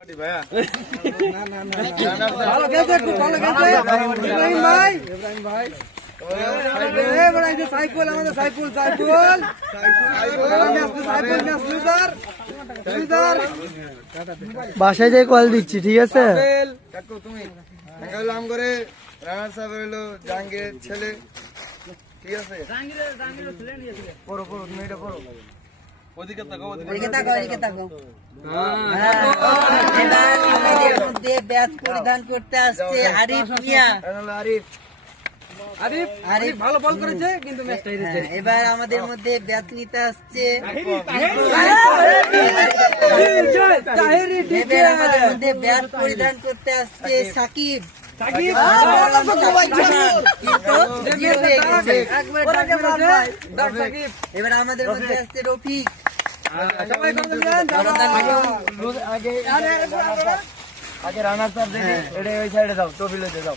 ভাইয়া ভালো খেলছে, খুব ভালো খেলছে ইব্রাহিম ভাই। সাইফুল, আমাদের সাইফুল সাইফুল বাসায় যাই কল দিচ্ছি, ঠিক আছে? তুমি নাম করে রানার সাহেব হলো জাহাঙ্গীরের ছেলে, ঠিক আছে? পড়ো পড়ো, তুমি এটা পড়ো। ওদিকে তাকাও, এদিকে তাকাও, এদিকে তাকাও। এবার আমাদের মধ্যে ব্যাচ পরিধান করতে আসছে আরিফ মিয়া। আরিফ আরিফ ভালো বল করেছে কিন্তু ম্যাচটা হেরেছে। এবার আমাদের মধ্যে ব্যাচ নিতে আসছে এবার আমাদের মধ্যে ব্যাচ পরিধান করতে আসছে সাকিব। এবার আমাদের মধ্যে আসছে রফিক। আগে রানার সাহেব এটা ওই সাইডে যাও, টফি লইতে যাও।